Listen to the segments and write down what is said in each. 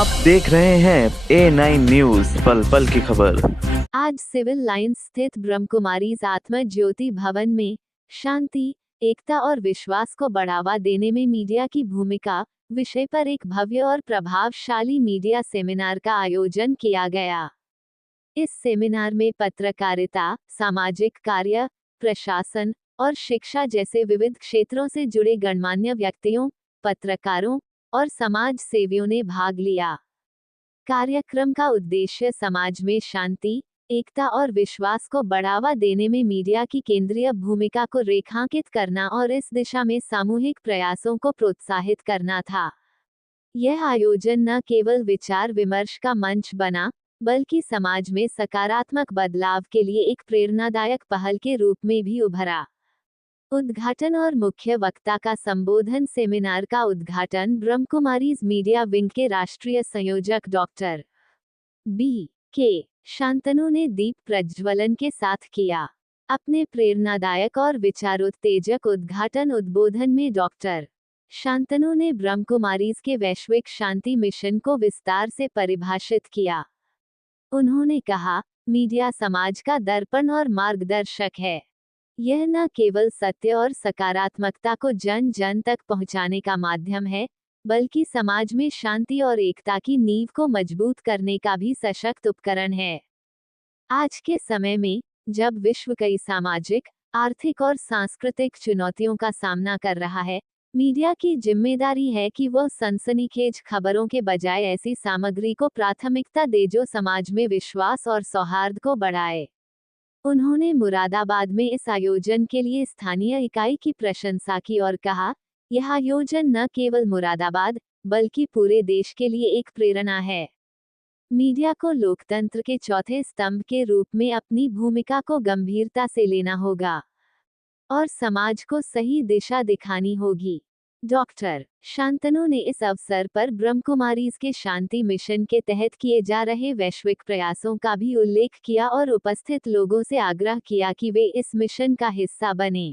आप देख रहे हैं A9 न्यूज, पल पल की खबर। आज सिविल लाइन स्थित ब्रह्मकुमारीज आत्मा ज्योति भवन में शांति, एकता और विश्वास को बढ़ावा देने में मीडिया की भूमिका विषय पर एक भव्य और प्रभावशाली मीडिया सेमिनार का आयोजन किया गया। इस सेमिनार में पत्रकारिता, सामाजिक कार्य, प्रशासन और शिक्षा जैसे विविध क्षेत्रों से जुड़े गणमान्य व्यक्तियों, पत्रकारों और समाज सेवियों ने भाग लिया। कार्यक्रम का उद्देश्य समाज में शांति, एकता और विश्वास को बढ़ावा देने में मीडिया की केंद्रीय भूमिका को रेखांकित करना और इस दिशा में सामूहिक प्रयासों को प्रोत्साहित करना था। यह आयोजन न केवल विचार विमर्श का मंच बना, बल्कि समाज में सकारात्मक बदलाव के लिए एक प्रेरणादायक पहल के रूप में भी उभरा। उद्घाटन और मुख्य वक्ता का संबोधन। सेमिनार का उद्घाटन ब्रह्मकुमारीज मीडिया विंग के राष्ट्रीय संयोजक डॉक्टर B.K. शांतनु ने दीप प्रज्वलन के साथ किया। अपने प्रेरणादायक और विचारोत्तेजक उद्घाटन उद्बोधन में डॉक्टर शांतनु ने ब्रह्मकुमारीज के वैश्विक शांति मिशन को विस्तार से परिभाषित किया। उन्होंने कहा, मीडिया समाज का दर्पण और मार्गदर्शक है। यह न केवल सत्य और सकारात्मकता को जन जन तक पहुंचाने का माध्यम है, बल्कि समाज में शांति और एकता की नींव को मजबूत करने का भी सशक्त उपकरण है। आज के समय में, जब विश्व कई सामाजिक, आर्थिक और सांस्कृतिक चुनौतियों का सामना कर रहा है, मीडिया की जिम्मेदारी है कि वह सनसनीखेज खबरों के बजाय ऐसी सामग्री को प्राथमिकता दे जो समाज में विश्वास और सौहार्द को बढ़ाए। उन्होंने मुरादाबाद में इस आयोजन के लिए स्थानीय इकाई की प्रशंसा की और कहा, यह आयोजन न केवल मुरादाबाद, बल्कि पूरे देश के लिए एक प्रेरणा है। मीडिया को लोकतंत्र के चौथे स्तंभ के रूप में अपनी भूमिका को गंभीरता से लेना होगा और समाज को सही दिशा दिखानी होगी। डॉक्टर शांतनु ने इस अवसर पर ब्रह्मकुमारीज के शांति मिशन के तहत किए जा रहे वैश्विक प्रयासों का भी उल्लेख किया और उपस्थित लोगों से आग्रह किया कि वे इस मिशन का हिस्सा बने।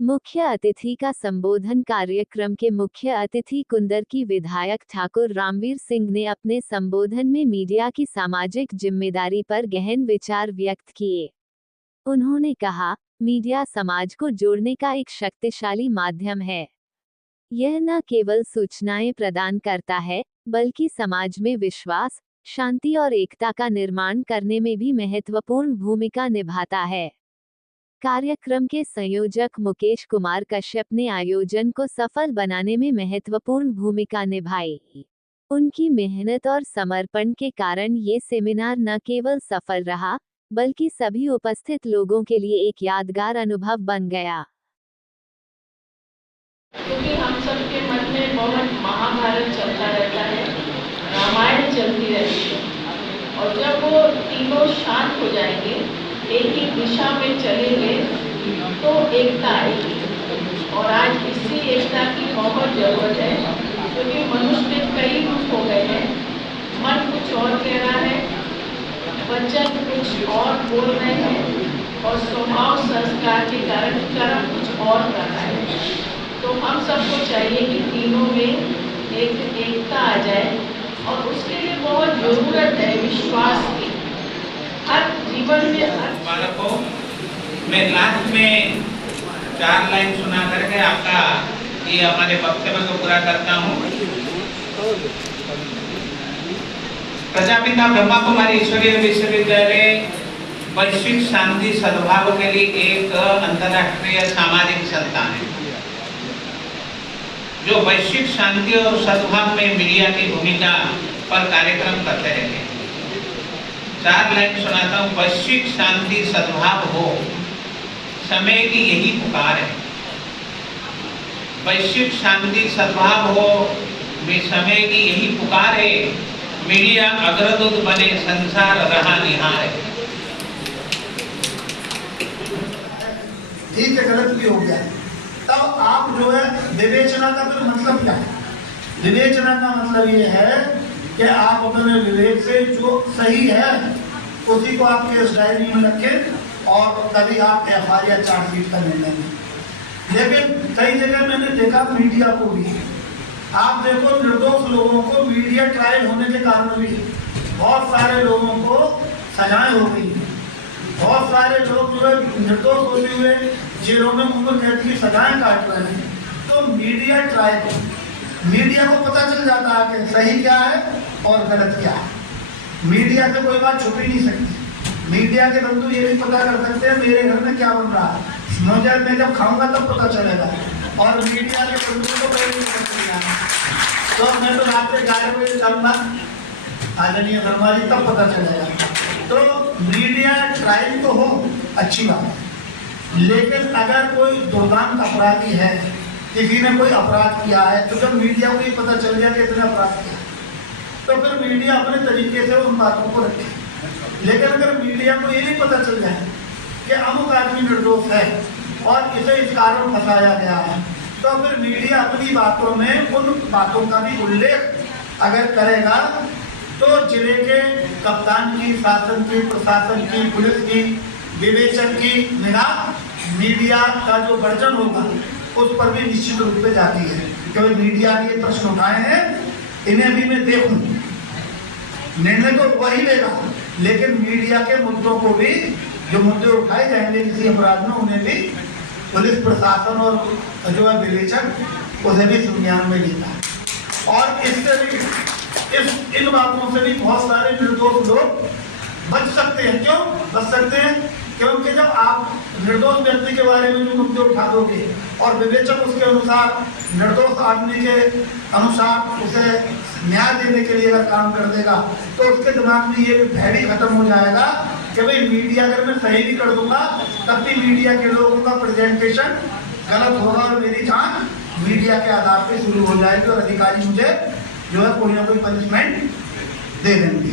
मुख्य अतिथि का संबोधन। कार्यक्रम के मुख्य अतिथि कुंदर की विधायक ठाकुर रामवीर सिंह ने अपने संबोधन में मीडिया की सामाजिक जिम्मेदारी पर गहन विचार व्यक्त किए। उन्होंने कहा, मीडिया समाज को जोड़ने का एक शक्तिशाली माध्यम है। यह न केवल सूचनाएं प्रदान करता है, बल्कि समाज में विश्वास, शांति और एकता का निर्माण करने में भी महत्वपूर्ण भूमिका निभाता है। कार्यक्रम के संयोजक मुकेश कुमार कश्यप ने आयोजन को सफल बनाने में महत्वपूर्ण भूमिका निभाई। उनकी मेहनत और समर्पण के कारण ये सेमिनार न केवल सफल रहा, बल्कि सभी उपस्थित लोगों के लिए एक यादगार अनुभव बन गया। क्योंकि हम सबके मन में बहुत महाभारत चलता रहता है, रामायण चलती रहती है, और जब वो तीनों शांत हो जाएंगे, एक ही दिशा में चलेंगे, तो एकता आएगी। और आज इसी एकता की बहुत जरूरत है, क्योंकि मनुष्य के कई रूप हो गए हैं। मन कुछ और कह रहा है, वचन कुछ और बोल रहे हैं, और स्वभाव संस्कार के कारण कर्म कुछ और कर रहा है। तो हम सबको चाहिए कि तीनों में एक एकता आ जाए, और उसके लिए बहुत जरूरत है विश्वास की। हर जीवन में बालकों, मैं लास्ट में 4 लाइन सुना करके आपका ये हमारे वक्तव्य को पूरा करता हूँ। प्रजापिता ब्रह्मा कुमारी ईश्वरीय विश्वविद्यालय वैश्विक शांति सद्भाव के लिए एक अंतर्राष्ट्रीय सामाजिक संस्था है जो वैश्विक शांति और सद्भाव में मीडिया की भूमिका पर कार्यक्रम करते रहते हैं। 4 लाइन सुनाता हूँ। वैश्विक शांति सद्भाव हो, समय की यही पुकार है। वैश्विक शांति सद्भाव हो, समय की यही पुकार है। मीडिया अग्रदूत बने, संसार रहा निहार। ठीक है, गलत भी हो गया, तब आप जो है विवेचना का फिर मतलब क्या है? विवेचना का मतलब ये है कि आप अपने विवेक से जो सही है उसी को आपके उस डायरी में रखें और तभी आप FIR या चार्जशीट का निर्णय लें। लेकिन कई जगह मैंने देखा मीडिया को भी आप देखो निर्दोष लोगों को मीडिया ट्रायल होने के कारण भी बहुत सारे लोगों को सजाएं हो गई हैं। बहुत सारे लोग जो है निर्दोष होते हुए जेलों में उम्र कैद की सजाएं काट रहे हैं। तो मीडिया ट्रायल, मीडिया को पता चल जाता है कि सही क्या है और गलत क्या है। मीडिया से कोई बात छुपी नहीं सकती। मीडिया के बंधु ये भी पता कर सकते हैं मेरे घर में क्या बन रहा है, मुझे मैं जब खाऊंगा तब पता चलेगा। और मीडिया के बंधु को पहले नहीं पता चलेगा। तो मैं तो रात में 11 बजे जाऊंगा आदरणीय शर्मा जी, तब पता चलेगा। तो मीडिया ट्रायल तो हो अच्छी बात है, लेकिन अगर कोई दुर्दांत अपराधी है, किसी ने कोई अपराध किया है, तो जब मीडिया को ये पता चल गया कि इसने अपराध किया, तो फिर मीडिया अपने तरीके से उन बातों को रखे। लेकिन अगर मीडिया को ये नहीं पता चल जाए कि अमुक आदमी निर्दोष है और इसे इस कारण फंसाया गया है, तो फिर मीडिया अपनी बातों में उन बातों का भी उल्लेख अगर करेगा, तो जिले के कप्तान की, शासन की, प्रशासन की, पुलिस की, विवेचक की निगाह मीडिया का जो वर्जन होगा उस पर भी निश्चित रूप से जाती है। क्योंकि मीडिया ने ये प्रश्न उठाए हैं, इन्हें भी मैं देखूं, निर्णय तो वही लेगा, लेकिन मीडिया के मुद्दों को भी, जो मुद्दे उठाए जाएंगे किसी अपराध में, उन्हें भी पुलिस प्रशासन और जो है विवेचक उसे भी संज्ञान में लेता है। और इससे भी इन बातों से भी बहुत सारे निर्दोष लोग बच सकते हैं। क्यों बच सकते हैं? क्योंकि जब आप निर्दोष व्यक्ति के बारे में जो मुद्दे उठा दोगे और विवेचक उसके अनुसार निर्दोष आदमी के अनुसार उसे न्याय देने के लिए अगर काम कर देगा, तो उसके दिमाग में ये भैड़ी खत्म हो जाएगा कि भाई मीडिया अगर मैं सही भी कर दूंगा तब भी मीडिया के लोगों का प्रेजेंटेशन गलत होगा और मेरी जांच मीडिया के आधार पे शुरू हो जाएगी और अधिकारी मुझे जो है कोई ना कोई पनिशमेंट दे देंगे।